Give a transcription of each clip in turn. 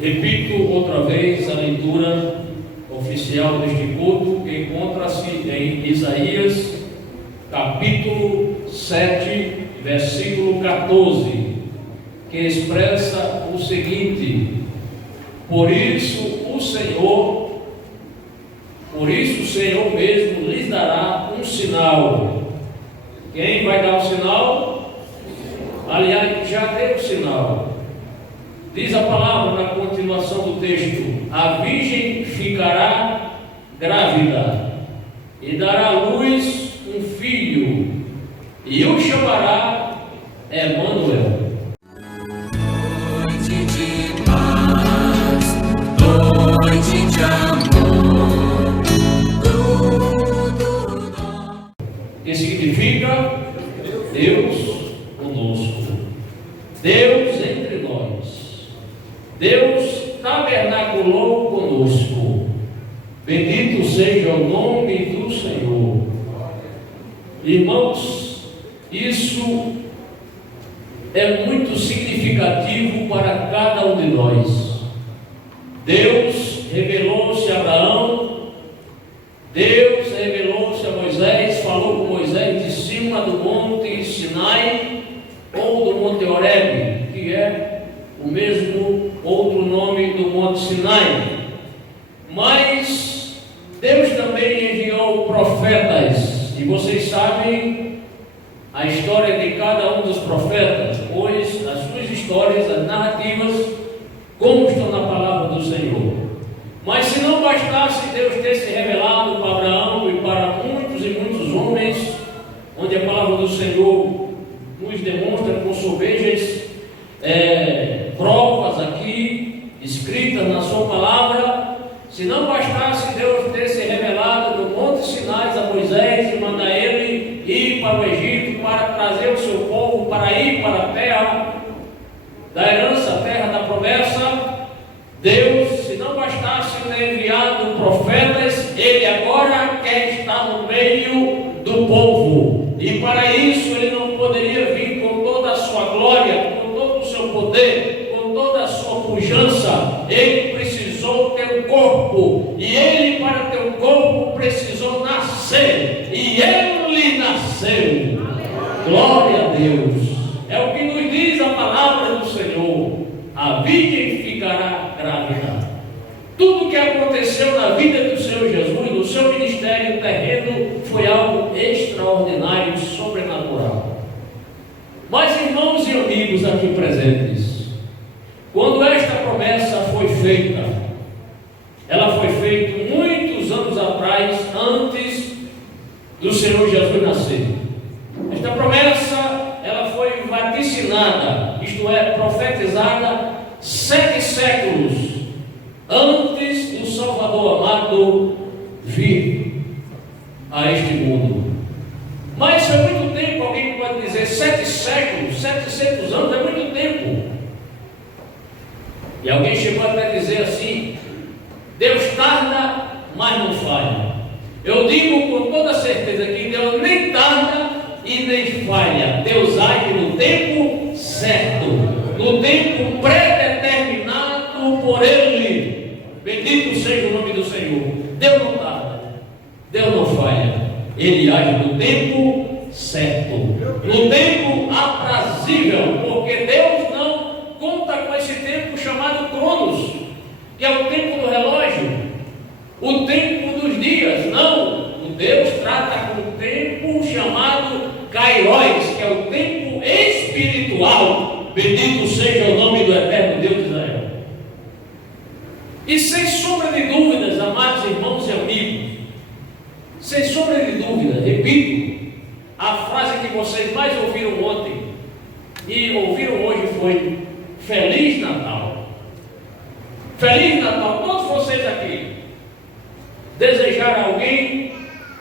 Repito outra vez a leitura oficial deste culto, que encontra-se em Isaías, capítulo 7, versículo 14, que expressa o seguinte: Por isso o Senhor mesmo lhes dará um sinal. Quem vai dar o sinal? Aliás, já deu o sinal. Diz a palavra na continuação do texto: a virgem ficará grávida e dará à luz um filho, e o chamará Emanuel. Noite de paz, noite de amor, tudo novo. Que significa Deus conosco, Deus entre nós. Deus tabernaculou conosco. Bendito seja o nome do Senhor. Irmãos, isso é muito significativo para cada um de nós. Deus revelou-se a Abraão, Deus revelou-se a Moisés, falou com Moisés de cima do monte Sinai ou do monte Horebe, que é o mesmo outro nome do monte Sinai. Mas Deus também enviou profetas, e vocês sabem a história de cada um dos profetas, pois as suas histórias, as narrativas, constam na palavra do Senhor. Mas se não bastasse Deus ter se revelado para Abraão e para muitos e muitos homens, onde a palavra do Senhor nos demonstra com sobejas provas aqui, escritas na sua palavra, se não bastasse Deus ter se revelado no monte Sinai a Moisés e mandar ele ir para o Egito para trazer o seu povo para ir para a terra da herança, a terra da promessa, Deus, se não bastasse ter enviado profetas, ele agora quer estar no meio do povo, e para isso ele não poderia vir com toda a sua glória, com todo o seu poder, com toda a sua pujança. Ele precisou ter um corpo, e ele, para ter um corpo, precisou nascer, e ele nasceu. Glória a Deus. É o que nos diz a palavra do Senhor: a virgem ficará grávida. Tudo o que aconteceu na vida do Senhor Jesus, no seu ministério terreno, foi algo extraordinário, sobrenatural. Mas, irmãos e amigos aqui presentes, quando esta promessa foi feita, ela foi feita muitos anos atrás, antes do Senhor Jesus nascer. Esta promessa, ela foi vaticinada, isto é, profetizada 7 séculos antes do Salvador amado vir a este mundo. Mas foi muito tempo. Alguém pode dizer 7 séculos, 700 anos é muito tempo. E alguém chegou até a dizer assim: Deus tarda, mas não falha. Eu digo com toda certeza que Deus nem tarda e nem falha. Deus age no tempo certo, no tempo predeterminado por Ele. Bendito seja o nome do Senhor. Deus não tarda, Deus não falha. Ele age no tempo certo, no tempo aprazível, porque Deus não conta com esse tempo chamado Cronos, que é o tempo do relógio, o tempo dos dias. Não, o Deus trata com o tempo chamado Kairos, que é o tempo espiritual. Bendito seja o nome do eterno Deus de Israel. E sem sombra de dúvidas, amados irmãos e amigos, sem sombra de dúvida, repito, a frase que vocês mais ouviram ontem e ouviram hoje foi: Feliz Natal. Feliz Natal. Todos vocês aqui desejaram a alguém,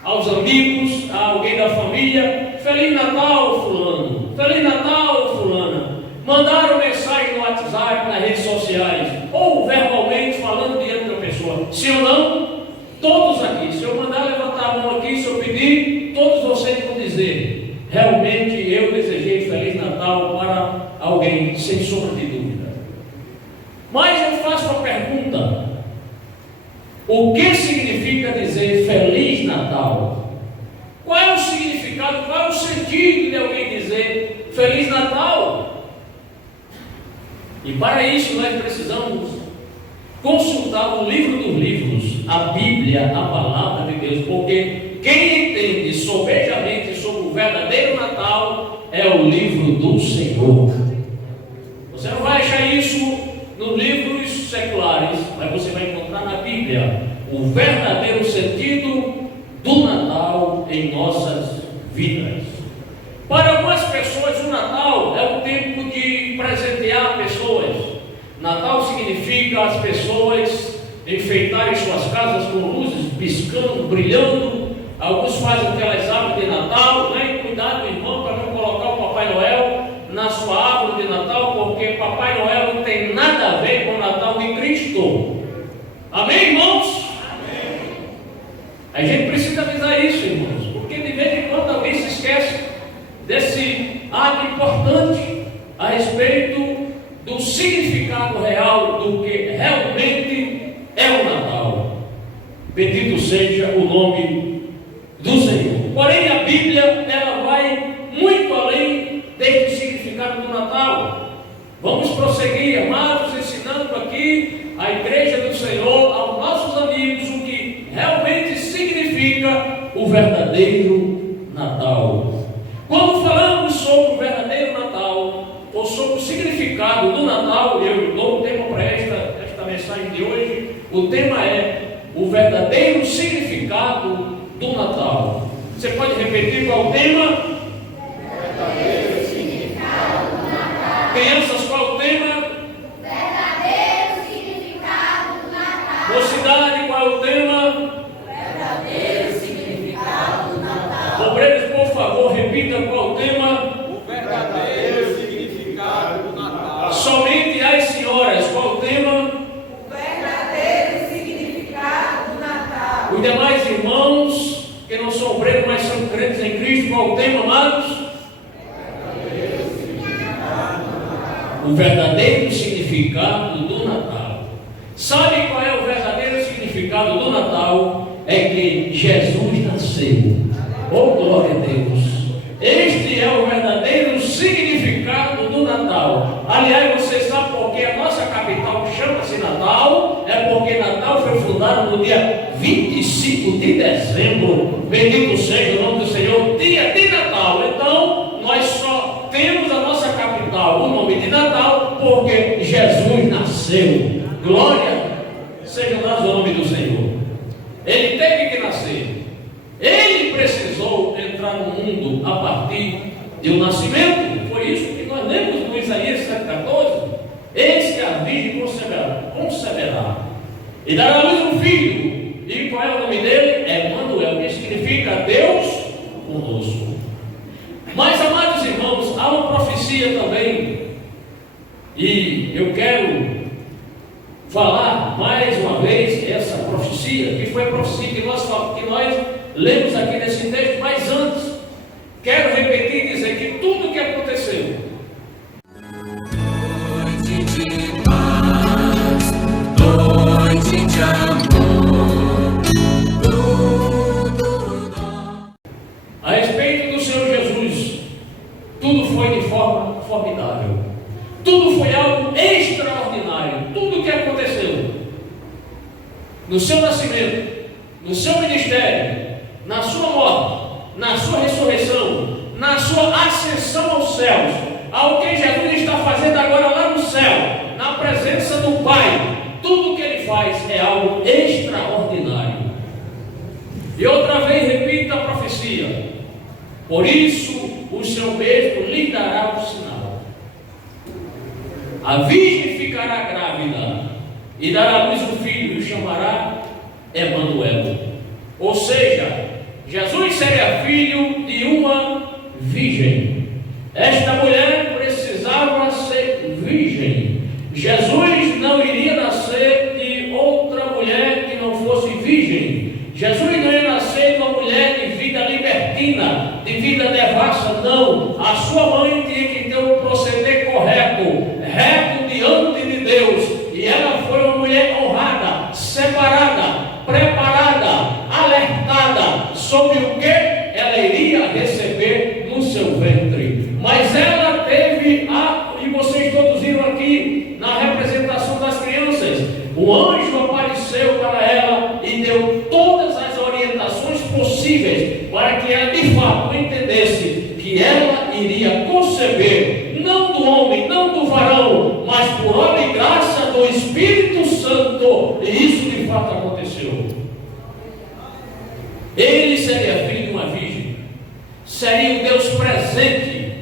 aos amigos, a alguém da família: Feliz Natal, fulano. Feliz Natal, fulana. Mandaram mensagem no WhatsApp, nas redes sociais, ou verbalmente falando diante da pessoa. Sim ou não? Todos aqui, se eu mandar levantar a mão aqui, se eu pedir, todos vocês vão dizer: realmente eu desejei Feliz Natal para alguém, sem sombra de dúvida. Mas eu faço uma pergunta: o que significa dizer Feliz Natal? Qual é o significado, qual é o sentido de alguém dizer Feliz Natal? E para isso nós precisamos consultar o livro dos livros, a Bíblia, a Palavra de Deus, porque quem entende sobejamente sobre o verdadeiro Natal é o livro do Senhor. Você não vai achar isso nos livros seculares, mas você vai encontrar na Bíblia o verdadeiro sentido do Natal em nossas vidas. Para algumas pessoas, o Natal é um tempo de presentear pessoas. Natal significa as pessoas enfeitarem suas casas com luzes piscando, brilhando. Alguns fazem aquelas árvores de Natal, né? Cuidado, irmão, para não colocar o Papai Noel na sua árvore de Natal, porque Papai Noel não tem nada a ver com o Natal de Cristo. Amém, irmãos? Amém. A gente precisa avisar isso, irmãos, porque de vez em quando alguém se esquece desse ato importante a respeito do significado real do que realmente é o Natal. Bendito seja o nome do Senhor. Porém, a Bíblia, ela vai muito além deste significado do Natal. Vamos prosseguir, amados, ensinando aqui a igreja do Senhor, aos nossos amigos, o que realmente significa o verdadeiro Natal. Quando falamos sobre o verdadeiro Natal, ou sobre o significado do Natal, eu dou o tema para esta mensagem de hoje. O tema é o verdadeiro significado do Natal. Você pode repetir qual é o tema? Verdadeiro significado do Natal. Crianças, qual é o tema? Verdadeiro significado do Natal. Mocidade, qual é o tema? Verdadeiro significado do Natal. Obreiros, por favor, repita qual é o tema? O verdadeiro significado do Natal. Somente as senhoras, qual é o tema? O verdadeiro significado do Natal. Os demais irmãos, que não são obreiros, mas são crentes em Cristo, qual é o tema, amados? O verdadeiro significado do Natal. Sabe qual é o verdadeiro significado do Natal? É que Jesus nasceu. Oh, glória a Deus! Este é o verdadeiro significado do Natal. Aliás, você sabe por que a nossa capital chama-se Natal? É porque Natal foi fundado no dia 25 de dezembro. Bendito seja o nome do Senhor, dia de Natal. Então, nós só temos a nossa capital, o nome de Natal, porque Jesus nasceu. Glória seja dado o nome do Senhor. Ele teve que nascer. Ele precisou entrar no mundo a partir do nascimento. Foi isso que nós lemos no Isaías 7,14. Eis que a Virgem conceberá e dará à luz um filho. E qual é o nome dele? Emanuel, que significa Deus conosco. Mas, amados irmãos, há uma profecia também. E eu quero falar mais uma vez essa profecia, que foi a profecia que nós lemos aqui nesse texto, mas antes, quero repetir e dizer que tudo o que aconteceu, Noite de paz, noite de amor, tudo a respeito do Senhor Jesus, tudo foi de forma formidável, tudo foi algo extraordinário, tudo o que aconteceu no seu nascimento, no seu ministério, na sua morte, na sua ressurreição, na sua ascensão aos céus, ao que Jesus está fazendo agora lá no céu, na presença do Pai, tudo o que Ele faz é algo extraordinário. E outra vez repita a profecia: por isso o seu mesmo lhe dará o sinal. A virgem ficará grávida e dará à luz um filho e o chamará Emanuel. Ou seja, Jesus seria filho de uma virgem. Esta mulher precisava ser virgem. Jesus não iria nascer de outra mulher que não fosse virgem. Jesus não ia nascer de uma mulher de vida libertina, de vida devassa, não. A sua mãe tinha que ter um proceder correto, reto diante de Deus. E mas por obra e graça do Espírito Santo. E isso de fato aconteceu. Ele seria filho de uma virgem, seria o Deus presente,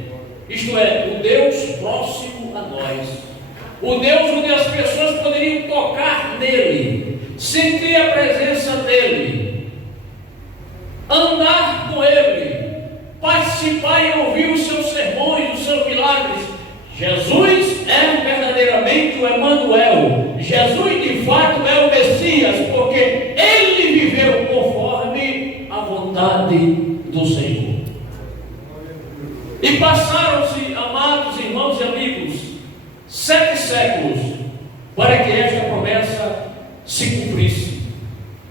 isto é, o Deus próximo a nós, o Deus onde as pessoas poderiam tocar nele, sentir a presença dele, andar com ele, participar e ouvir os seus sermões, os seus milagres. Jesus é verdadeiramente o Emanuel. Jesus de fato é o Messias, porque ele viveu conforme a vontade do Senhor. E passaram-se, amados irmãos e amigos, 7 séculos para que esta promessa se cumprisse.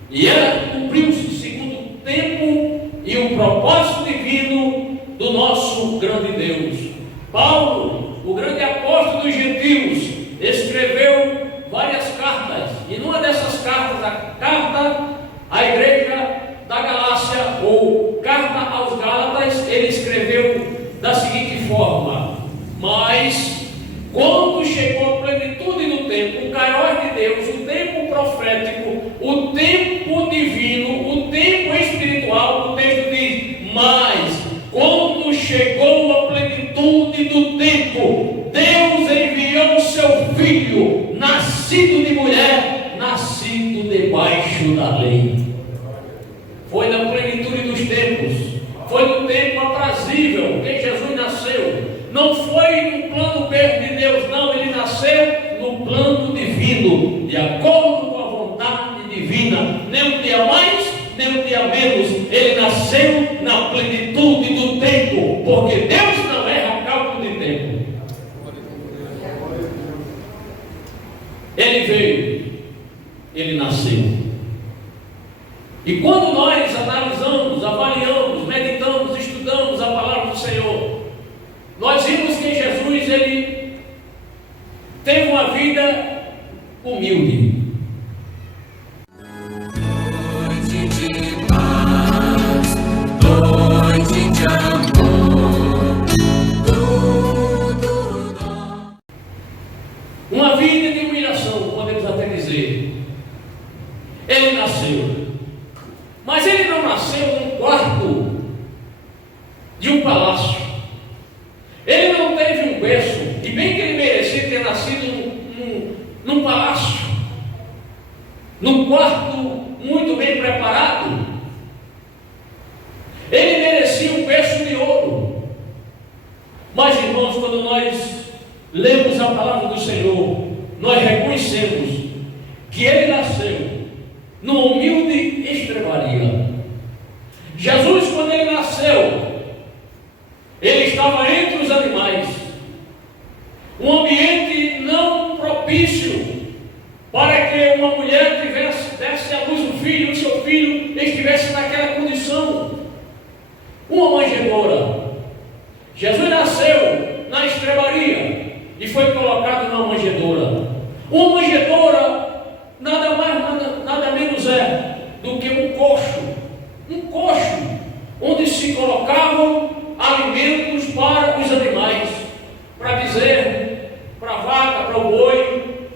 E ela cumpriu-se segundo o tempo e o propósito divino do nosso grande Deus. Paulo, o grande apóstolo dos gentios, escreveu várias cartas, e numa dessas cartas, a carta à igreja da Galácia, ou carta aos Gálatas, ele escreveu da seguinte forma: mas quando chegou a plenitude do tempo, o caróis de Deus, o tempo profético, o tempo divino, o tempo espiritual, o texto diz: mas quando chegou a plenitude do tempo, Deus enviou o seu filho, nascido de mulher, nascido debaixo da lei. Foi na plenitude dos tempos, foi no tempo aprazível que Jesus nasceu. Não foi no plano B de Deus, não, ele nasceu no plano divino, de acordo com a vontade divina, nem um dia mais, nem um dia menos. Ele nasceu na plenitude do tempo, porque Deus não erra cálculo de tempo. Ele veio, ele nasceu. E quando nós analisamos, avaliamos, meditamos, estudamos a palavra do Senhor, nós vimos que Jesus, ele teve uma vida humilde. Noite de paz, noite de amor, tudo. Uma vida de humilhação, podemos até dizer. Ele nasceu, mas ele não nasceu num quarto de um palácio. Ele não teve um berço, e bem que ele merecia ter nascido num palácio, num quarto muito bem preparado. Ele merecia um berço de ouro. Mas, irmãos, quando nós lemos a palavra do Senhor, nós reconhecemos que ele nasceu numa humilde estrebaria. Jesus, quando ele nasceu, ele estava entre os animais, um ambiente não propício para que uma mulher desse à luz um filho, o seu filho estivesse naquela condição, uma manjedoura. Jesus nasceu na estrebaria e foi colocado numa manjedoura. Uma manjedoura nada mais, nada menos é do que um coxo onde se colocavam alimentos para os animais, para bezerro, para a vaca, para o boi,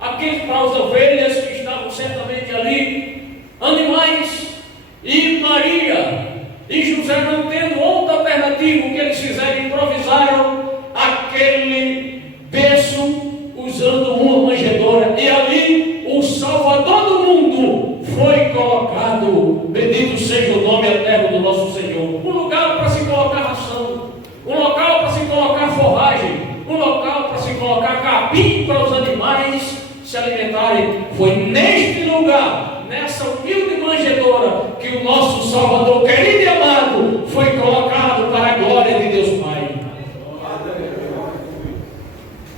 aqueles para as ovelhas que estavam certamente ali, animais. E Maria e José, não tendo outra alternativa, o que eles fizeram? Improvisaram aquele berço usando uma manjedoura, e ali o Salvador do mundo foi colocado. Bendito seja o nome eterno do nosso Senhor. Um lugar para se colocar ração, um local para se colocar forragem, um local para se colocar capim para os animais se alimentarem. Foi neste lugar, nessa humilde manjedoura, que o nosso Salvador querido e amado foi colocado para a glória de Deus Pai.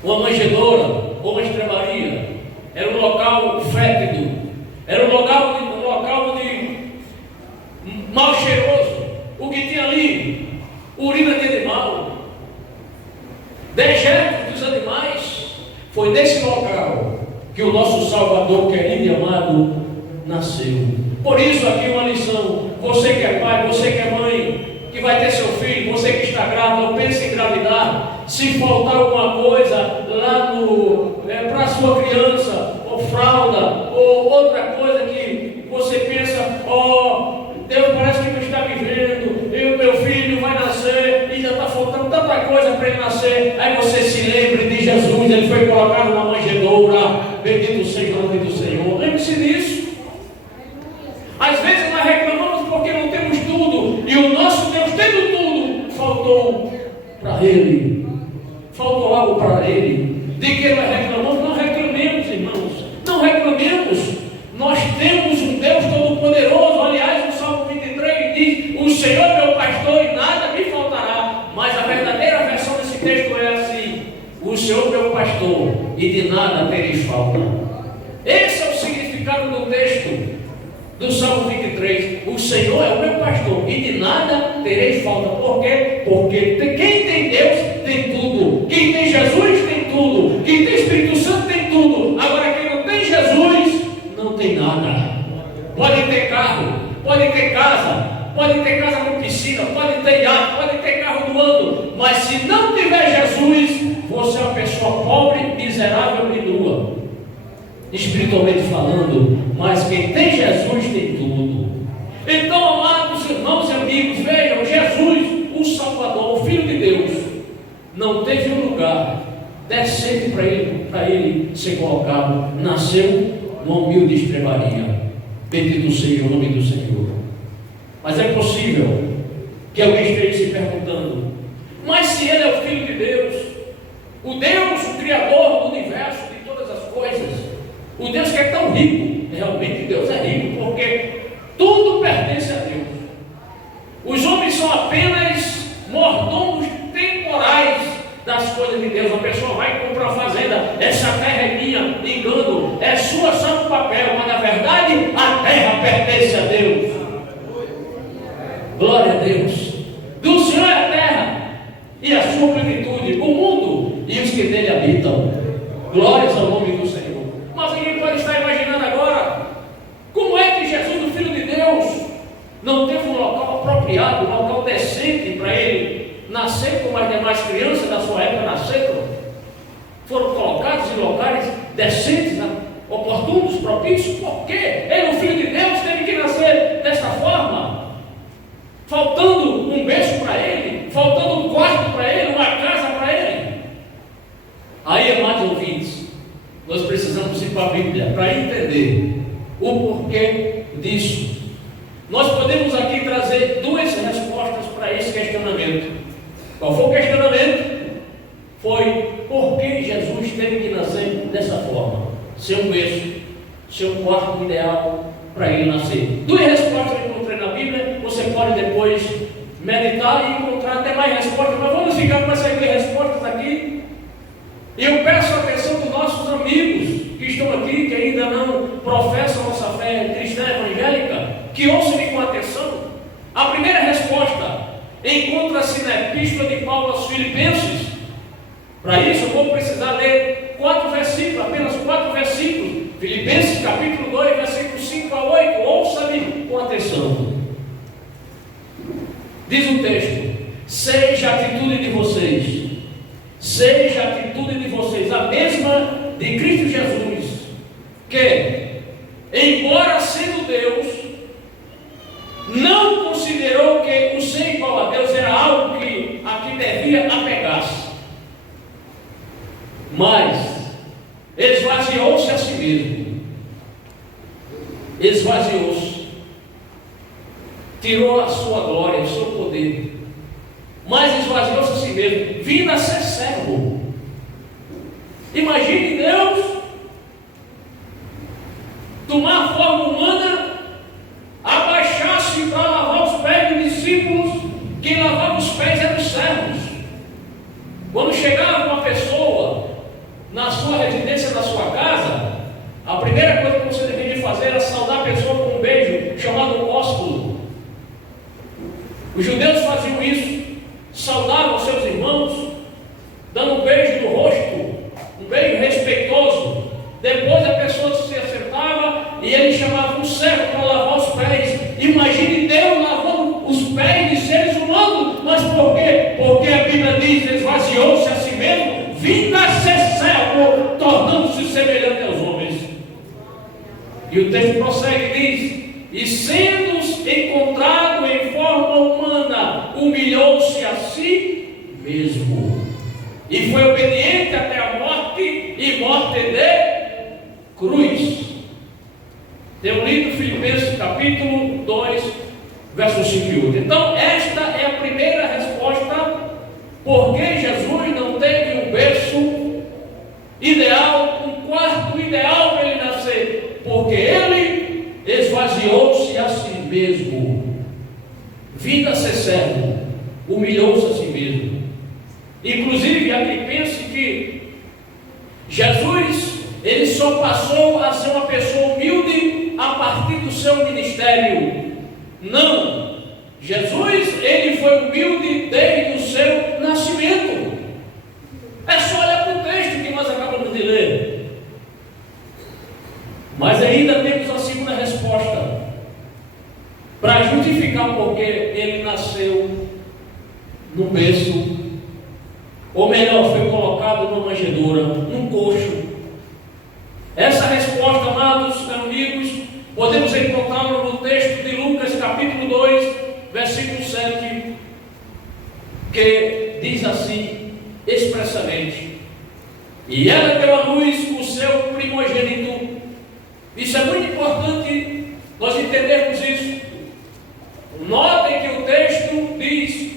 Uma manjedoura ou uma estrebaria era um local fétido, era um local onde mal cheiroso. O que tinha ali? Urina de animal, dejetos dos animais. Foi nesse local que o nosso Salvador querido e amado nasceu. Por isso aqui uma lição: você que é pai, você que é mãe, que vai ter seu filho, você que está grávida ou pensa em engravidar, se faltar alguma coisa lá no aliança, ou fralda, ou outra coisa que você pensa, Deus parece que não está me vendo, e o meu filho vai nascer, e já está faltando tanta coisa para ele nascer. Aí você se lembre de Jesus, ele foi colocado na manjedoura, bendito seja o nome do Senhor. Lembre-se disso. Às vezes nós reclamamos porque não temos tudo, e o nosso Deus, tendo tudo, faltou para Ele, faltou algo para Ele. De que nós reclamamos? Não reclamemos, irmãos, não reclamemos. Nós temos um Deus Todo-Poderoso. Aliás, o Salmo 23 diz: o Senhor é meu pastor e nada me faltará. Mas a verdadeira versão desse texto é assim: o Senhor é meu pastor e de nada tereis falta. Esse é o significado do texto do Salmo 23. O Senhor é o meu pastor e de nada tereis falta. Por quê? Porque quem tem Deus tem tudo. Quem tem Jesus tem tudo. Quem tem Espírito Santo tem tudo. Agora quem não tem Jesus não tem nada. Pode ter carro, pode ter casa com piscina, pode ter iate, pode ter carro do ano, mas se não tiver Jesus, você é uma pessoa pobre, miserável e nua, espiritualmente falando. Mas quem tem Jesus tem tudo. Então, amados irmãos e amigos, vejam, Jesus, o Salvador, o Filho de Deus, não teve um lugar decente para ele ser colocado. Nasceu numa humilde estrebaria. Bendito seja o nome do Senhor. Mas é possível que alguém esteja se perguntando: mas se Ele é o Filho de Deus, o Deus, o Criador do universo, de todas as coisas, o Deus que é tão rico, realmente Deus é rico, porque tudo pertence a Deus. Os homens são apenas mordomos temporais das coisas de Deus. A pessoa vai comprar uma fazenda, essa terra é minha, engano, é sua, só no papel, mas na verdade a terra pertence a Deus. Glória a Deus. Do Senhor é a terra e a sua plenitude, o mundo e os que nele habitam. Glórias ao nome do Senhor. Mas alguém pode estar imaginando agora: como é que Jesus, o Filho de Deus, não teve um local apropriado, um local decente para ele nascer, como as demais crianças da sua época nasceram? Foram colocados em locais decentes, oportunos, propícios. Por quê? Ele, o Filho de Deus, teve que nascer desta forma, faltando um berço para ele, faltando um quarto para ele, uma casa para ele. Aí, amados ouvintes, nós precisamos ir para a Bíblia para entender o porquê disso. Nós podemos aqui trazer duas respostas para esse questionamento. Qual foi o questionamento? Foi: por que Jesus teve que nascer dessa forma? Ser um berço, ser um quarto ideal para ele nascer. Duas respostas que eu encontrei na Bíblia. Você pode depois meditar e encontrar até mais respostas, mas vamos ficar com essas duas respostas aqui. E eu peço a atenção dos nossos amigos que estão aqui, que ainda não professam a nossa fé cristã evangélica, que ouçam-me com atenção. A primeira resposta encontra-se na Epístola de Paulo aos Filipenses. Para isso eu vou precisar ler 4 versículos, apenas 4 versículos. Filipenses capítulo 2, versículos 5 a 8. Ouça-me com atenção. Diz o texto: seja a atitude de vocês, seja a atitude de vocês a mesma de Cristo Jesus, que, embora sendo Deus, não considerou que o ser igual a Deus era algo que a que devia apegar-se, mas esvaziou-se a si mesmo, esvaziou-se, tirou a sua glória, o seu poder, mas esvaziou-se a si mesmo, vindo a ser servo. Imagine Deus tomar a forma humana, abaixar-se para lavar os pés dos discípulos. Quem lavava os pés eram os servos. Quando chegava uma pessoa na sua residência, na sua casa, a primeira coisa que você deveria fazer era saudar a pessoa com um beijo chamado ósculo. Os judeus faziam isso, saudavam seus irmãos, dando um beijo no rosto, um beijo respeitoso. Depois a pessoa se acertava e ele chamava um servo para lavar os pés. Imagine Deus lavando os pés de seres humanos. Mas por quê? Porque a Bíblia diz: esvaziou-se a si mesmo, vindo a ser servo, tornando-se semelhante aos E o texto prossegue e diz: e sendo encontrado em forma humana, humilhou-se a si mesmo, e foi obediente até a morte, e morte de cruz. Temos lido Filipenses capítulo 2, versos 5 e 8. Então, esta é a primeira resposta, porque Jesus não teve um berço ideal, um quarto ideal para ele nascer, porque ele esvaziou-se a si mesmo, vindo a ser servo, humilhou-se a si mesmo. Inclusive, há quem pense que Jesus, ele só passou a ser uma pessoa humilde a partir do seu ministério. Não, Jesus, ele foi humilde desde o seu nascimento. É só olhar para o texto que nós acabamos de ler. Mas ainda temos a segunda resposta, para justificar porque ele nasceu num berço, ou melhor, foi colocado numa manjedoura, num coxo. Essa resposta, amados amigos, podemos encontrá-la no texto de Lucas capítulo 2, versículo 7, que diz assim expressamente: e ela deu à luz o seu primogênito. Isso é muito importante nós entendermos isso. Notem que o texto diz: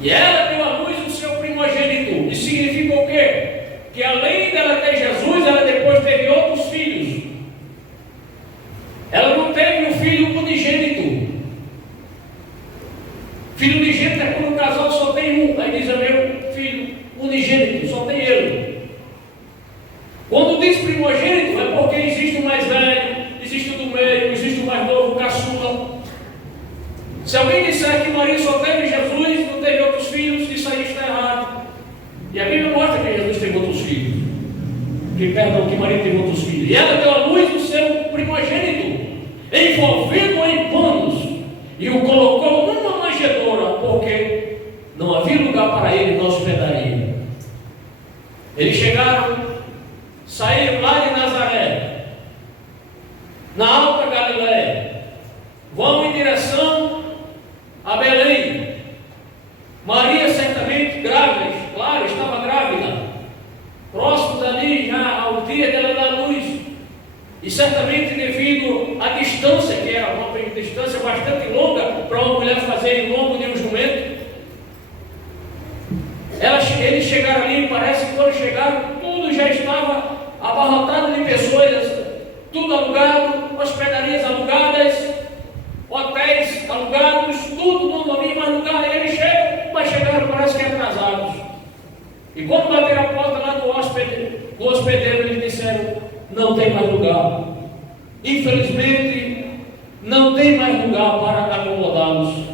e ela deu à luz o seu primogênito. Isso significa o quê? Que além dela ter Jesus, ela depois teve outros filhos. Ela não teve um filho unigênito. Filho unigênito é quando o casal só tem um. Aí diz: é meu filho unigênito, só tem ele. Quando diz primogênito, é porque existe o mais velho, existe o do meio, existe o mais novo, o caçula. Se alguém disser que Maria só teve Jesus, não teve outros filhos, isso aí está errado. E a Bíblia mostra que Jesus teve outros filhos. Que Maria teve outros filhos. E ela deu à luz o seu primogênito, envolvido em panos, e o colocou numa manjedoura, porque não havia lugar para ele na hospedaria. Eles saíram lá de Nazaré, na Alta Galileia, vão em direção a Belém. Maria certamente grávida, claro, estava grávida, próximos ali já ao dia dela dar luz, e certamente devido à distância, que era uma distância bastante longa para uma mulher fazer em lombo de um jumento, eles chegaram ali, parece que quando chegaram, tudo já estava abarrotado de pessoas, tudo alugado, hospedarias alugadas, hotéis alugados, tudo não havia mais lugar. E eles chegam, mas chegaram, parece que atrasados. E quando bateram a porta lá do hospedeiro, eles disseram: não tem mais lugar. Infelizmente, não tem mais lugar para acomodá-los.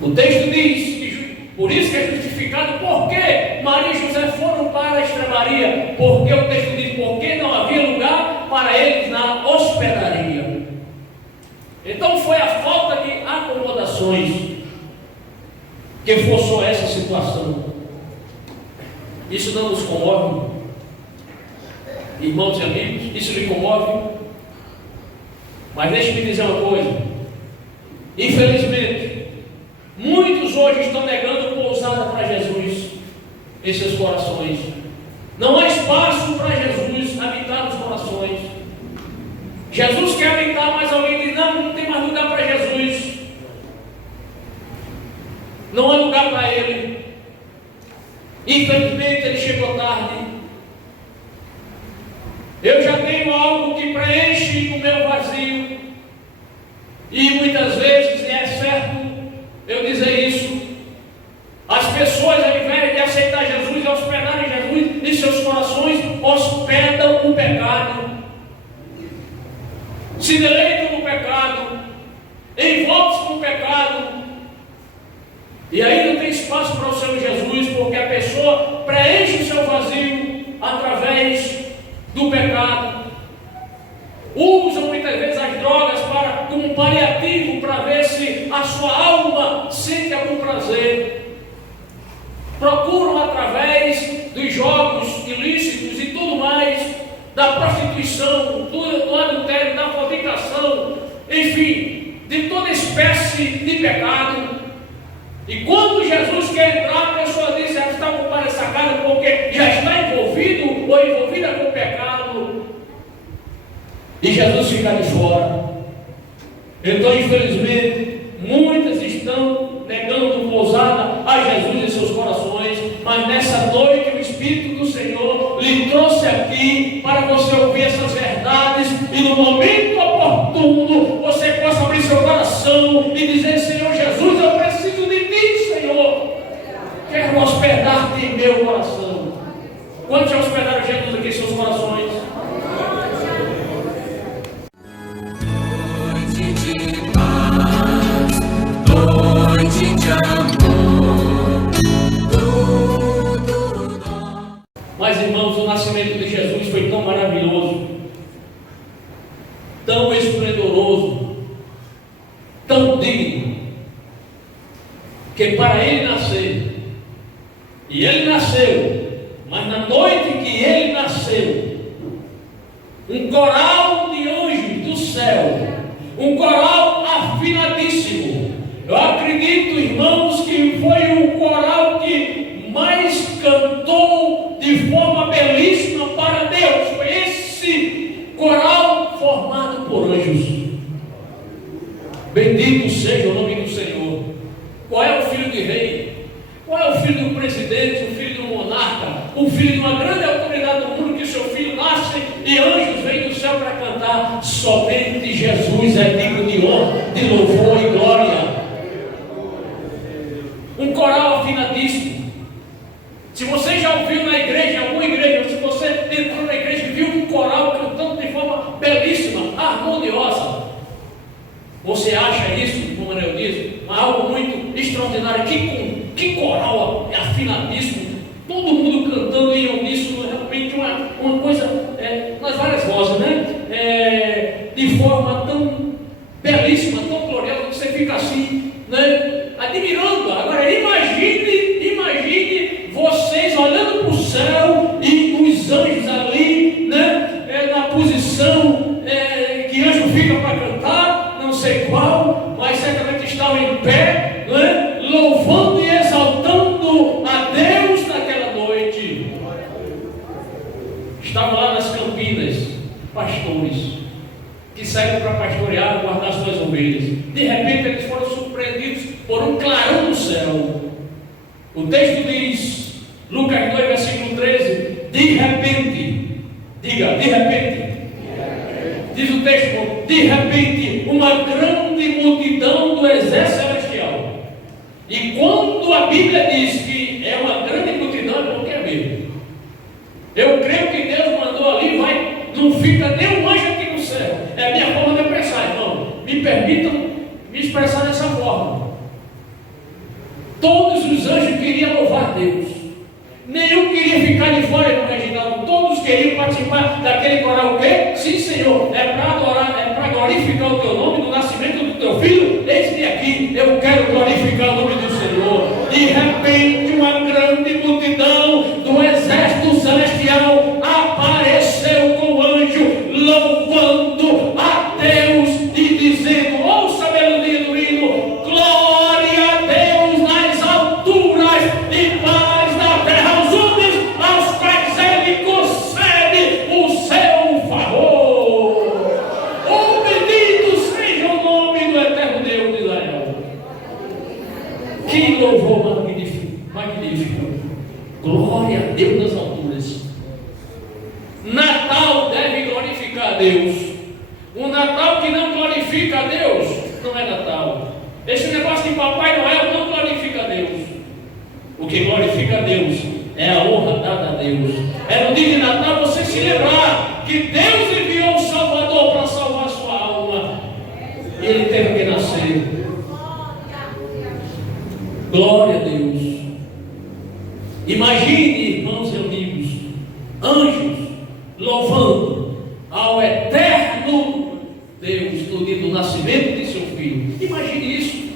O texto diz que por isso que é justificado porque Maria e José foram para a estrebaria, porque o texto diz: porque não havia lugar para eles na hospedaria. Então foi a falta de acomodações que forçou essa situação. Isso não nos comove, irmãos e amigos? Isso lhe comove? Mas deixe-me dizer uma coisa: infelizmente, muitos hoje estão negando pousada para Jesus em seus corações. Não há espaço para Jesus habitar nos corações. Jesus quer habitar, mas alguém diz: não tem mais lugar para Jesus. Não há lugar para Ele. Infelizmente, Ele chegou tarde. Eu já tenho algo que preenche o meu vazio. E muitas vezes, é certo eu dizer isso, as pessoas, ao invés de aceitar Jesus e hospedarem Jesus em seus corações, hospedam o pecado, se deleitam no pecado, envolvem-se com o pecado, e aí não tem espaço para o Senhor Jesus, porque a pessoa preenche o seu vazio através do pecado. Usam muitas vezes as drogas como um paliativo para ver se a sua alma sente algum prazer. Procuram através dos jogos ilícitos e tudo mais da prostituição, do adultério, da fornicação, enfim, de toda espécie de pecado. E quando Jesus quer entrar, a pessoa diz: já está ocupando essa casa porque já está envolvido ou envolvida com o pecado. E Jesus fica de fora. Então, infelizmente, muitas estão negando pousada a Jesus em seus corações. Mas nessa noite o Espírito do Senhor lhe trouxe aqui para você ouvir essas verdades e no momento oportuno você possa abrir seu coração e dizer: Senhor Jesus, eu preciso de ti, Senhor. Quero hospedar-te em meu coração. Quantos já hospedaram Jesus aqui em seus corações? Noite de paz, noite de amor, tudo dá. Mas, irmãos, o nascimento de Jesus foi tão maravilhoso, tão esplendoroso, tão digno, que para ele nascer, e ele nasceu, mas na noite que ele nasceu, um coral de anjos do céu, um coral afinadíssimo. Eu acredito, irmãos, que foi o coral que mais cantou de forma belíssima para Deus. Foi esse coral formado por anjos. Bendito seja o nome do Senhor. Qual é o filho de rei? Qual é o filho do presidente, o filho do monarca, o filho de uma grande autoridade do mundo, que seu filho nasce e anjos vêm do céu para cantar? Somente Jesus é digno de honra, de louvor e glória. Um coral afinadíssimo. Se você já ouviu na igreja, alguma igreja, se você entrou na igreja e viu um coral cantando de forma belíssima, harmoniosa, você acha isso, como eu disse, algo muito extraordinário? Que coral afinadíssimo, todo mundo cantando em uníssono, realmente uma coisa, nas várias vozes, né? De forma tão belíssima, tão gloriosa, que você fica assim, né? Admirando. Agora imagine vocês olhando para o céu e os anjos ali, né? Na posição que anjo fica para cantar, não sei qual, mas certamente estavam em pé, né? Louvando e exaltando a Deus naquela noite. Estavam lá nas Campinas, pastores que saíram para pastorear, guardar suas ovelhas. De repente eles foram surpreendidos por um clarão no céu. O texto diz, Lucas 2, versículo 13: de repente, diga, de repente. Diz o texto: de repente, uma grande multidão do exército celestial. E quando a Bíblia diz que é uma grande multidão, é porque é mesmo. Eu creio que Deus mandou ali, não fica nenhum anjo aqui no céu. É a minha forma de pensar, irmão. Me permitam me expressar dessa forma. Todos os anjos queriam louvar Deus. Nenhum queria ficar de fora do reginaldo. Todos queriam participar daquele coral. O quê? Sim, Senhor, é para adorar, é para glorificar o teu nome, do nascimento do teu filho. Eis-me aqui, eu quero glorificar o nome do Senhor. De repente, uma grande multidão do exército celestial apareceu com o anjo, louvando a Deus e dizendo: ouça a melodia do hino, glória a Deus nas alturas e paz na terra aos homens aos quais ele concede o seu favor. Oh, bendito seja o nome do eterno Deus de Israel. Que louvor magnífico. Glória a Deus nas alturas. Natal deve glorificar a Deus. Um Natal que não glorifica a Deus não é Natal. Esse negócio de Papai Noel não glorifica a Deus. O que glorifica a Deus é a honra dada a Deus. É no dia de Natal você se lembrar que Deus enviou o Salvador para salvar a sua alma. E ele teve que nascer. Glória a Deus. Imagine, irmãos e amigos, anjos louvando ao eterno Deus no dia do nascimento de seu filho. Imagine isso.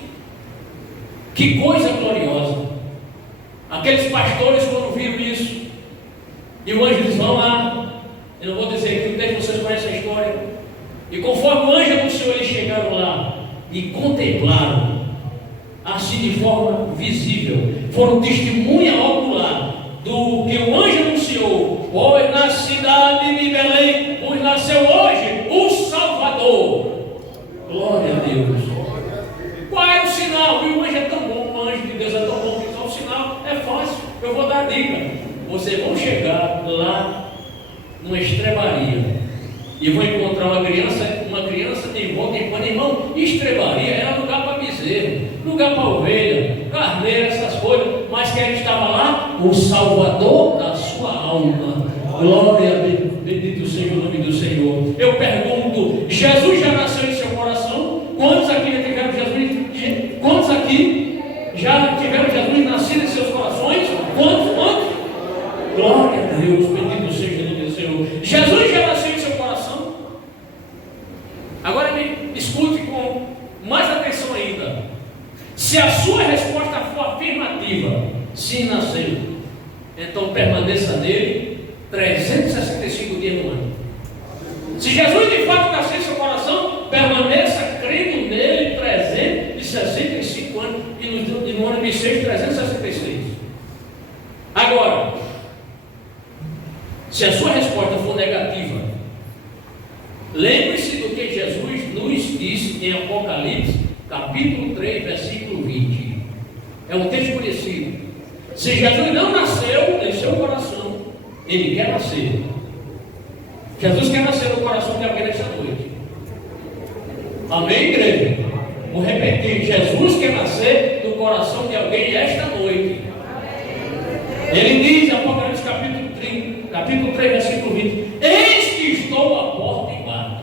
Que coisa gloriosa. Aqueles pastores, quando viram isso, e o anjo diz: vão lá, Eu não vou dizer que o texto, vocês conhecem a história. E conforme o anjo anunciou, eles chegaram lá e contemplaram, assim de forma visível, foram testemunha ocular do que o anjo anunciou. Pois na cidade de Belém vos nasceu hoje o Salvador. Glória a Deus. Qual é o sinal? E o anjo é tão bom, o anjo de Deus é tão bom, que então o sinal é fácil. Eu vou dar a dica. Vocês vão chegar lá numa estrebaria e vão encontrar uma criança de volta em quando, irmão. Estrebaria era lugar para bezerro, lugar para ovelha, carneiro, essas coisas. Mas quem estava lá? O Salvador da sua alma. Glória a Deus, bendito seja o nome do Senhor. Eu pergunto: Jesus já nasceu em seu coração? Quantos aqui já tiveram Jesus? Quantos aqui já tiveram Jesus nascido em seus corações? Quantos? Glória a Deus, bendito seja o nome do Senhor. Jesus já nasceu em seu coração? Agora me escute com mais atenção ainda. Se a sua resposta for afirmativa, sim, nasceu, então permaneça nele 365 dias no ano. Se Jesus de fato nasceu em seu coração, permaneça crendo nele 365 anos e no ano de 366. Agora, se a sua resposta for negativa, lembre-se do que Jesus nos disse em Apocalipse, capítulo 3, versículo 20. É um texto conhecido. Se Jesus não nasceu em seu coração, ele quer nascer. Jesus quer nascer no coração de alguém nesta noite. Amém, igreja? Vou repetir: Jesus quer nascer no coração de alguém esta noite. Ele diz em Apocalipse capítulo 3, versículo 20: eis que estou à porta e bato.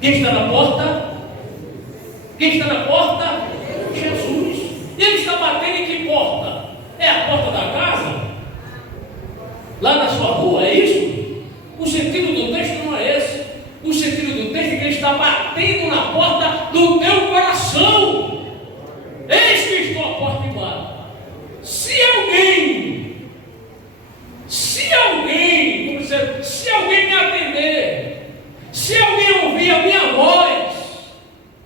Quem está na porta? Quem está na porta? Jesus. E ele está batendo em que porta? É a porta da casa? Lá na sua rua, é isso? O sentido do texto não é esse. O sentido do texto é que ele está batendo na porta do teu coração. Eis que estou à porta e bato. Se alguém me atender, se alguém ouvir a minha voz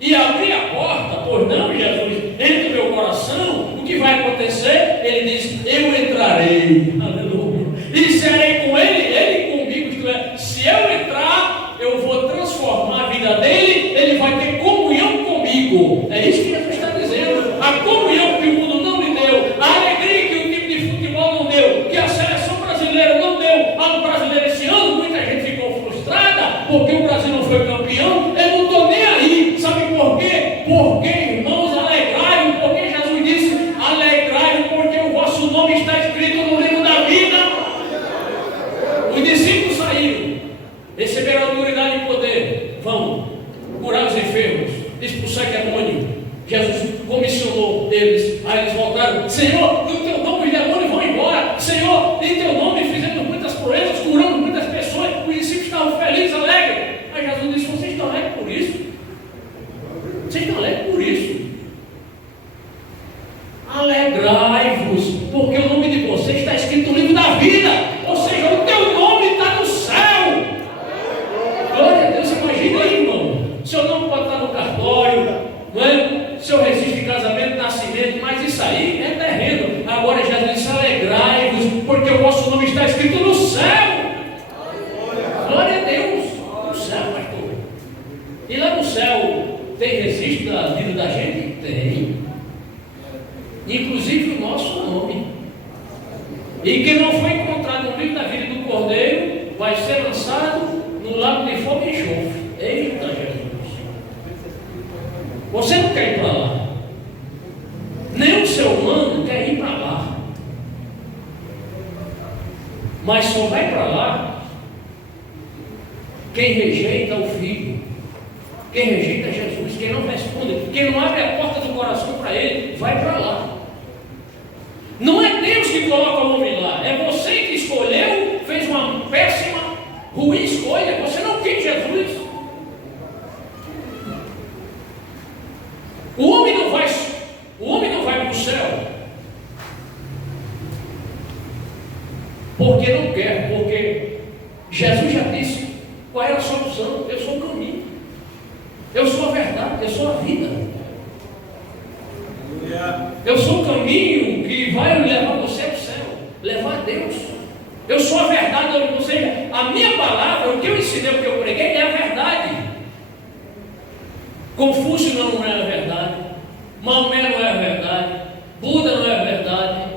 e abrir a porta, pois não, Jesus, entre no meu coração, o que vai acontecer? Ele diz: eu entrarei, aleluia, e serei com ele comigo. Isto é, se eu entrar, eu vou transformar a vida dele, ele vai ter comunhão comigo. É isso que Jesus está dizendo. A comunhão que o mundo não lhe deu, a alegria que o time de futebol não deu, que a seleção brasileira não deu ao brasileiro esse ano. Muita gente ficou frustrada porque o Brasil não foi campeão. Eu não estou nem aí. Sabe por quê? Porque, irmãos, alegrai-vos, porque Jesus disse: alegrai-vos, porque o vosso nome está escrito no livro da vida. Os discípulos saíram, receberam autoridade e poder, vão curar os enfermos, expulsar demônio. Jesus comissionou eles, aí eles voltaram: Senhor, no teu nome os demônios vão embora. Senhor, em teu nome fizemos muitas proezas, curamos muitas pessoas. Os discípulos estavam felizes, alegres. Aí Jesus disse: vocês estão alegres por isso? Vocês estão alegres por isso? Alegrai-vos, porque o nome de vocês está escrito no livro da vida. Ou seja, o teu nome está no céu. Glória a Deus. Imagina aí, irmão, seu nome pode estar no cartório, não é? Seu registro de casamento, nascimento, mas isso aí é terreno. Agora Jesus disse: alegrai-vos, porque o vosso nome está escrito no céu. Glória a Deus. No céu, pastor. E lá no céu tem registro da vida da gente? Tem. Inclusive o nosso nome. E que não foi encontrado no livro da vida do Cordeiro vai ser lançado no lago de fogo e enxofre. Eita, Jesus. Você não quer ir para lá. Nem o seu humano quer ir para lá. Mas só vai para lá quem rejeita o Filho, quem rejeita Jesus, quem não responde, quem não abre a porta do coração para Ele, vai para lá. Não é Deus que coloca o homem lá, é você que escolheu, fez uma péssima, ruim escolha. Você não quis Jesus. O homem não vai para o céu porque não quer, porque Jesus já disse qual é a solução. Eu sou o caminho, eu sou a verdade, eu sou a vida. Eu sou o caminho que vai levar você ao céu, levar a Deus. Eu sou a verdade, ou seja, a minha palavra, o que eu ensinei, o que eu preguei é a verdade. Confúcio não é a verdade, Maomé não é a verdade, Buda não é a verdade.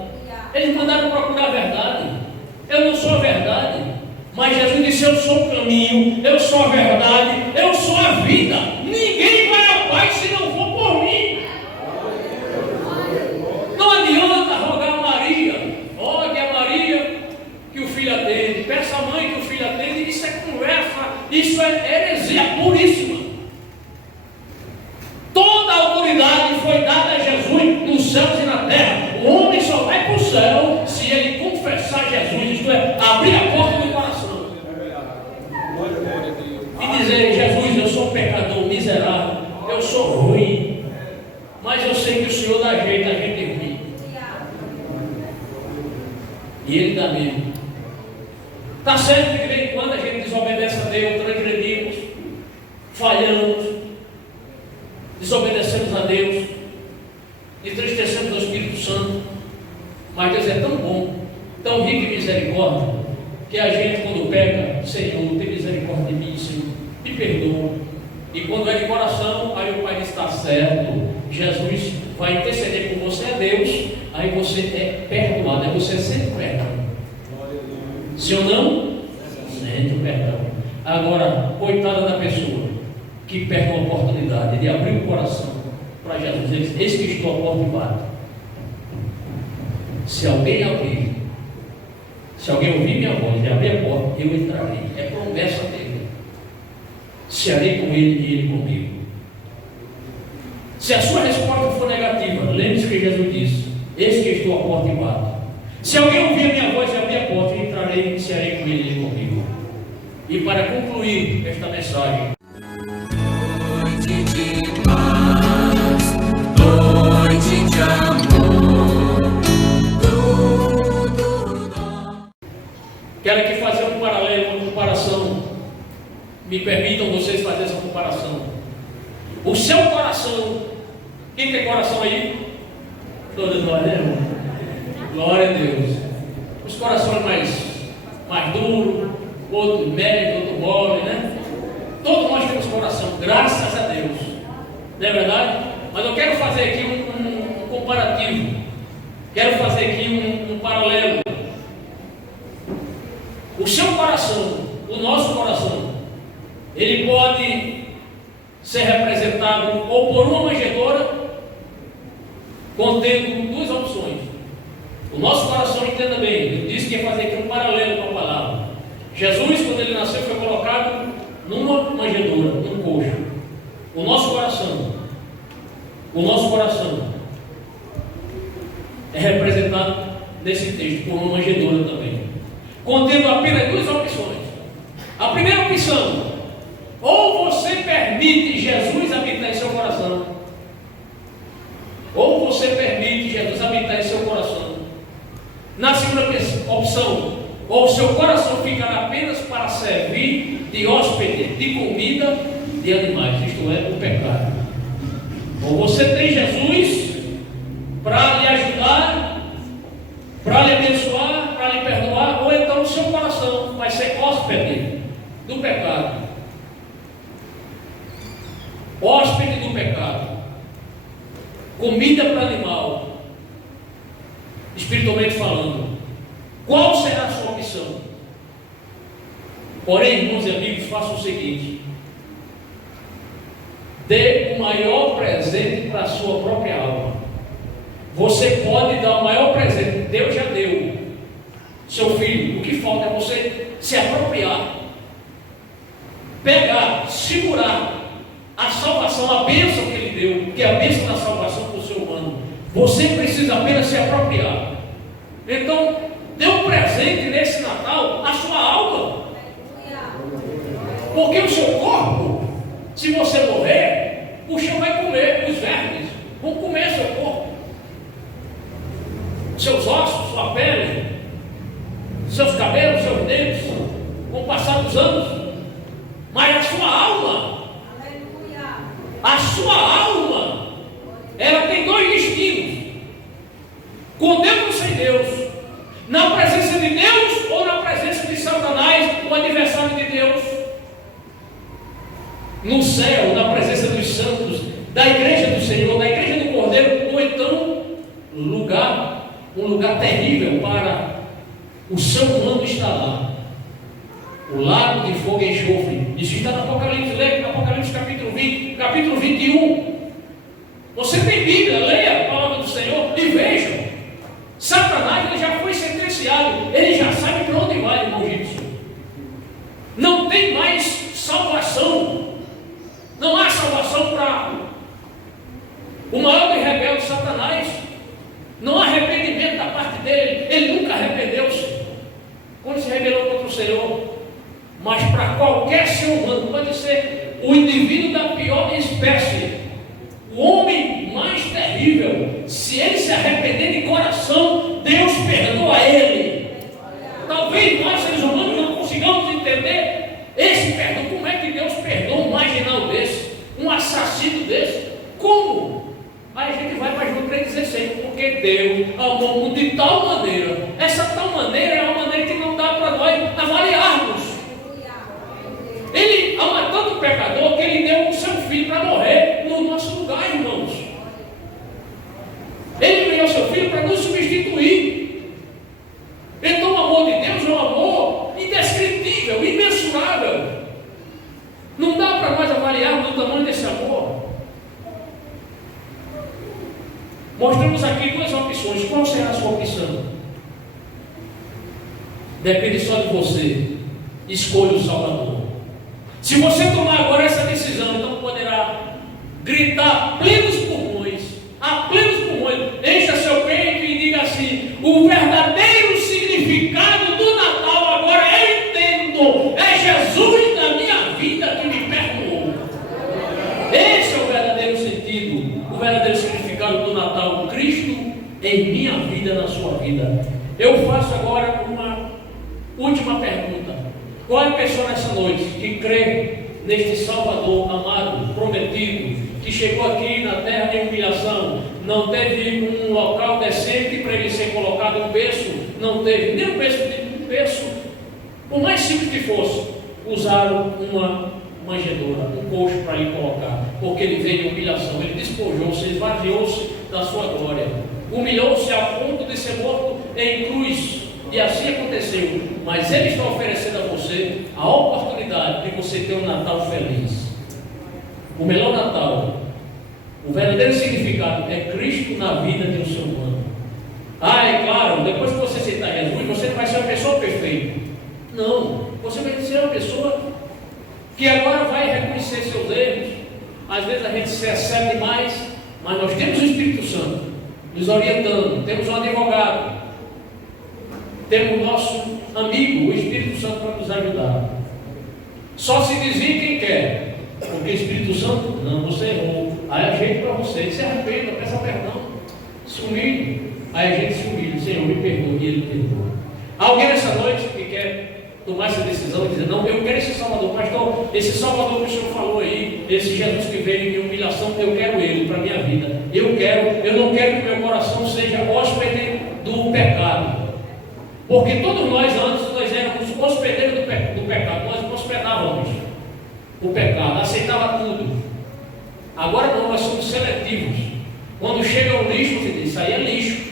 Eles mandaram procurar a verdade. Eu não sou a verdade, mas Jesus disse: eu sou o caminho, eu sou a verdade, eu sou a vida. Ninguém vai ao Pai se não for por mim. Não adianta rogar a Maria, rogue a Maria que o filho atende, peça a mãe que o filho atende. Isso é conversa, isso é heresia puríssima. Toda a autoridade foi dada a Jesus nos céus e na terra. O homem só vai para o céu se ele confessar Jesus, isto é, abrir a porta do coração e dizer: Jesus, eu sou um pecador miserável, eu sou ruim, mas eu sei que o Senhor dá jeito, a gente é ruim. E Ele dá mesmo. Está certo que de vez em quando a gente desobedece a Deus, transgredimos, falhamos, desobedecemos a Deus, entristecemos o Espírito Santo, mas Deus é tão bom, tão rico em misericórdia, que a gente, quando peca: Senhor, tem misericórdia de mim, Senhor, me perdoa. E quando é de coração, aí o Pai diz: está certo, Jesus vai interceder por você, é Deus, aí você é perdoado, aí você sente perdão. Se eu não, sente o perdão. Agora, coitada da pessoa que perde uma oportunidade de abrir o coração para Jesus, ele diz: eis que estou à porta e bato. Se alguém abrir, se alguém ouvir minha voz e abrir a porta, eu entrarei. É promessa dele. Cearei com ele e ele comigo. Se a sua resposta for negativa, lembre-se que Jesus disse: eis que estou à porta e bato. Se alguém ouvir a minha voz e abrir a porta, eu entrarei, cearei com ele e ele comigo. E para concluir esta mensagem, Noite de paz, noite de amor, tudo dá. quero aqui fazer um paralelo, uma comparação. Me permitam vocês fazer essa comparação. O seu coração, quem tem coração aí? Todos nós, né, irmão? Glória a Deus. Os corações mais duros, outro médio, outro mole, né? Todos nós temos coração, graças a Deus. Não é verdade? Mas eu quero fazer aqui um comparativo. Quero fazer aqui um paralelo. O seu coração, o nosso coração, ele pode ser representado ou por uma manjedoura, contendo duas opções. O nosso coração, entenda bem, eu disse que ia fazer aqui um paralelo com a palavra. Jesus, quando ele nasceu, foi colocado numa manjedoura, num coxo. O nosso coração é representado nesse texto por uma manjedoura também, contendo apenas duas opções. A primeira opção: ou você permite Jesus habitar em seu coração, ou você permite Jesus habitar em seu coração. Na segunda opção, ou seu coração ficará apenas para servir de hóspede, de comida, de animais, isto é, o pecado. Ou você tem Jesus para lhe ajudar, para lhe abençoar, para lhe perdoar, ou então o seu coração vai ser hóspede do pecado. Hóspede do pecado. Comida para animal. Espiritualmente falando, qual será a sua opção? Porém, irmãos e amigos, faça o seguinte: dê o maior presente para a sua própria alma. Você pode dar o maior presente, Deus já deu, seu filho. O que falta é você se apropriar, pegar, segurar a salvação, a bênção que Ele deu, que é a bênção da salvação para o ser humano. Você precisa apenas se apropriar. Então, dê um presente nesse Natal à sua alma. Porque o seu corpo, se você morrer, o chão vai comer, os vermes vão comer seu corpo. Seus ossos, sua pele, seus cabelos, seus dentes, com o passar dos anos, mas a sua alma, a sua alma, ela tem dois destinos: com Deus ou sem Deus, na presença de Deus ou na presença de Satanás, o adversário de Deus, no céu, na presença dos santos, da igreja do Senhor, da igreja do Cordeiro, ou então um lugar terrível para o ser humano estar lá, o lago de fogo e enxofre. Isso está no Apocalipse, leia no Apocalipse capítulo 20, capítulo 21. Você tem Bíblia, leia a palavra do Senhor e veja. Satanás, ele já foi sentenciado, ele já sabe para onde vai, irmão Gibson. Não tem mais salvação, não há salvação para o maior e rebelde Satanás. Não há arrependimento da parte dele, ele nunca arrependeu-se quando se rebelou contra o Senhor. Mas para qualquer ser humano, pode ser o indivíduo da pior espécie, o homem mais terrível, se ele se arrepender de coração, Deus perdoa ele. Talvez nós, seres humanos, não consigamos entender esse perdão. Como é que Deus perdoa um marginal desse, um assassino desse? Como? Aí a gente vai para João 3,16, porque Deus amou o mundo de tal maneira. Essa tal maneira é uma maneira que não dá para nós avaliarmos. Ele ama tanto o pecador que ele deu o seu filho para morrer no nosso lugar, irmãos. Ele enviou o seu filho para nos substituir. Então o amor de Deus é um amor indescritível, imensurável. Não dá para nós avaliarmos o tamanho desse amor. Mostramos aqui duas opções. Qual será a sua opção? Depende só de você. Escolha o Salvador. Se você tomar agora essa decisão, então poderá gritar a plenos pulmões, encha seu peito e diga assim: o verdadeiro significado do Natal agora eu entendo, é Jesus na minha vida que me perdoou. Esse é o verdadeiro sentido, o verdadeiro significado do Natal: Cristo em minha vida, na sua vida. Eu faço agora uma última pergunta: qual é a pessoa nessa noite que crê neste Salvador amado, prometido, que chegou aqui na terra de humilhação, não teve um local decente para ele ser colocado, um berço, não teve nem um berço, por mais simples que fosse, usaram uma manjedoura, um coxo para ele colocar, porque ele veio em humilhação, ele despojou-se, esvaziou-se da sua glória, humilhou-se a ponto de ser morto em cruz. E assim aconteceu, mas Ele está oferecendo a você a oportunidade de você ter um Natal feliz. O melhor Natal, o verdadeiro significado é Cristo na vida de um ser humano. É claro, depois que você aceitar Jesus, você não vai ser uma pessoa perfeita. Não, você vai ser uma pessoa que agora vai reconhecer seus erros. Às vezes a gente se excede demais, mas nós temos o Espírito Santo nos orientando, temos um advogado, temos o nosso amigo, o Espírito Santo, para nos ajudar. Só se desvia quem quer, porque o Espírito Santo, não, você errou, aí a gente para você, se arrependa, peça perdão, se humilhe, aí a gente se humilha, Senhor, me perdoe, e Ele perdoa. Alguém nessa noite que quer tomar essa decisão e dizer: não, eu quero esse Salvador, pastor, esse Salvador que o Senhor falou aí, esse Jesus que veio em humilhação, eu quero Ele para a minha vida, eu não quero que meu coração seja hóspede do pecado. Porque todos nós antes, nós éramos hospedeiros do pecado, nós hospedávamos o pecado, aceitava tudo. Agora não, nós somos seletivos. Quando chega o lixo, você diz: isso aí é lixo.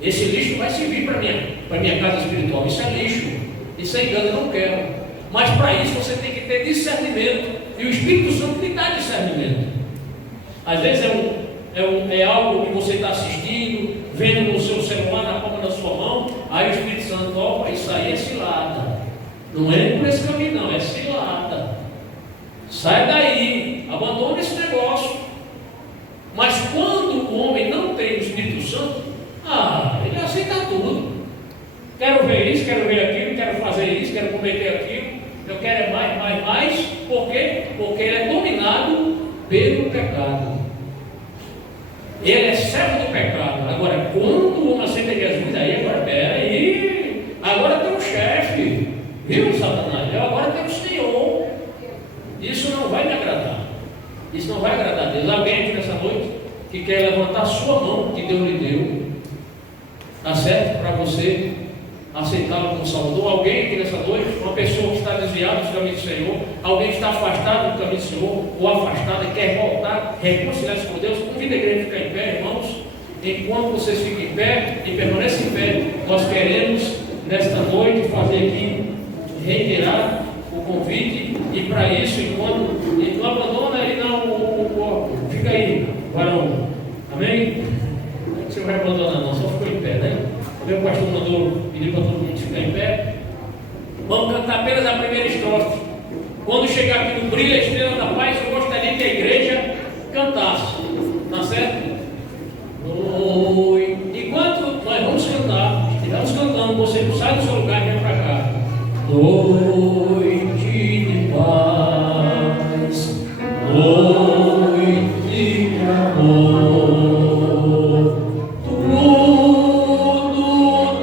Esse lixo vai servir para minha casa espiritual, isso é lixo, isso é engano, eu não quero. Mas para isso você tem que ter discernimento, e o Espírito Santo lhe dá discernimento. Às vezes é algo que você está assistindo, vendo no seu celular, na palma da sua mão, aí o Espírito Santo: opa, isso aí é cilada, não é por esse caminho não, é cilada, sai daí, abandona esse negócio. Mas quando o homem não tem o Espírito Santo, ele aceita tudo. Quero ver isso, quero ver aquilo, quero fazer isso, quero cometer aquilo, eu quero mais. Por quê? Porque ele é dominado pelo pecado. Ele é servo do pecado. Agora, quando o homem aceita Jesus, aí agora tem um chefe. Viu, Satanás? Eu agora tenho o Senhor. Isso não vai me agradar. Isso não vai agradar a Deus. Alguém aqui nessa noite que quer levantar a sua mão que Deus lhe deu, tá certo? Para você aceitá-lo como Salvador. Alguém aqui nessa noite, uma pessoa que está desviada do caminho do Senhor, alguém que está afastado do caminho do Senhor, ou afastado e quer voltar, reconciliar-se com Deus, convida a igreja a ficar em pé, irmãos. Enquanto vocês ficam em pé e permanecem em pé, nós queremos nesta noite fazer aqui, reiterar o convite, e para isso, enquanto ele não abandona, ele não fica aí, varão. Amém? Você não vai abandonar não, só ficou em pé, né? O pastor mandou pedir para todo mundo ficar em pé. Vamos cantar apenas a primeira estrofe. Quando chegar aqui no Brilha a Estrela da Paz, eu gostaria que a igreja cantasse. Tá certo? Oi. Enquanto nós vamos cantar, estivermos cantando, você sai do seu lugar e vem para cá. Noite de paz, noite de amor, tudo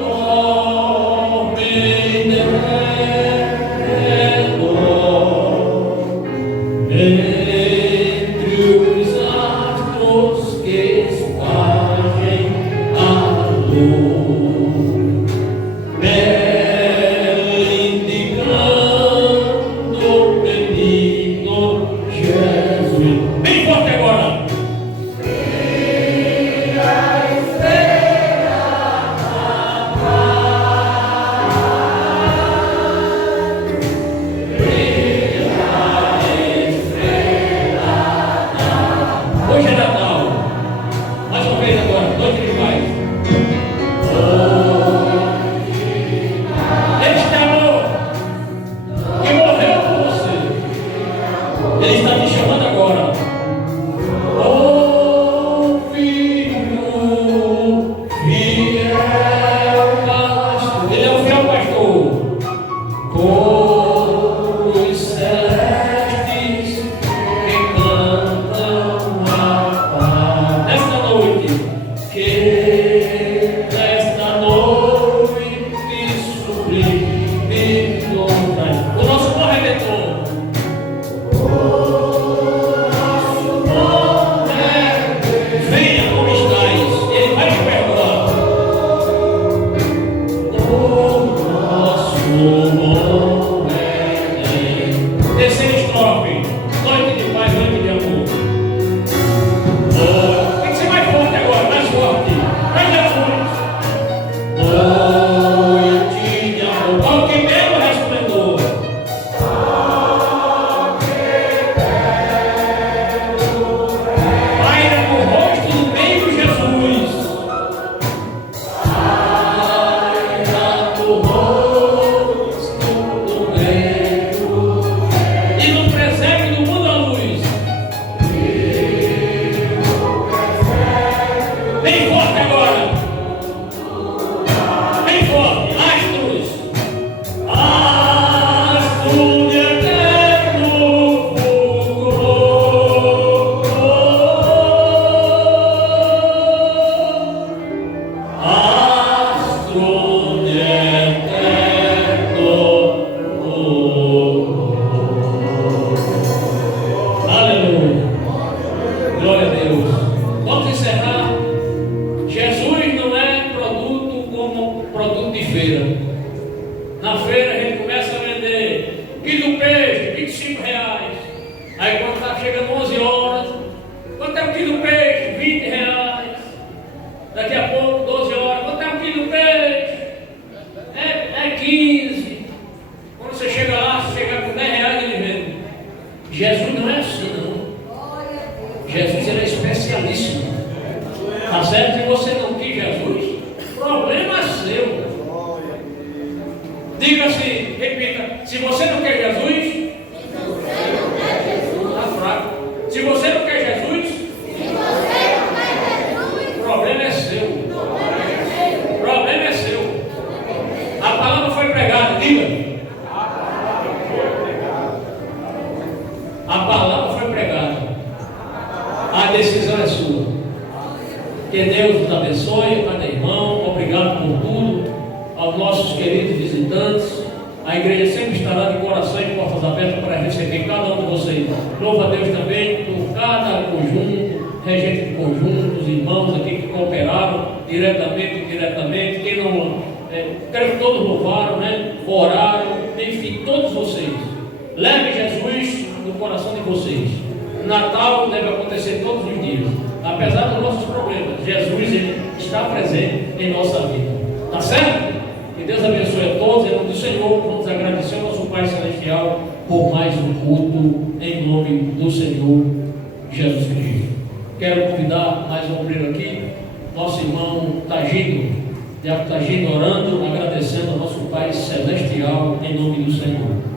dorme em redor, entre os astros que espalhem a luz. Que Deus nos abençoe, cada irmão. Obrigado por tudo. Aos nossos queridos visitantes, A igreja sempre estará de coração e portas abertas para receber cada um de vocês. Louva a Deus também por cada conjunto, regente de conjunto, os irmãos aqui que cooperaram diretamente e indiretamente, quem não, creio que todos louvaram, né? Oraram, enfim, todos vocês. Leve Jesus no coração de vocês. Natal deve acontecer todos os dias. Apesar dos nossos problemas, Jesus ele está presente em nossa vida. Tá certo? Que Deus abençoe a todos. Em nome do Senhor, vamos agradecer ao nosso Pai Celestial por mais um culto em nome do Senhor Jesus Cristo. Quero convidar mais um obreiro aqui, nosso irmão Tagino. Tagino orando, agradecendo ao nosso Pai Celestial em nome do Senhor.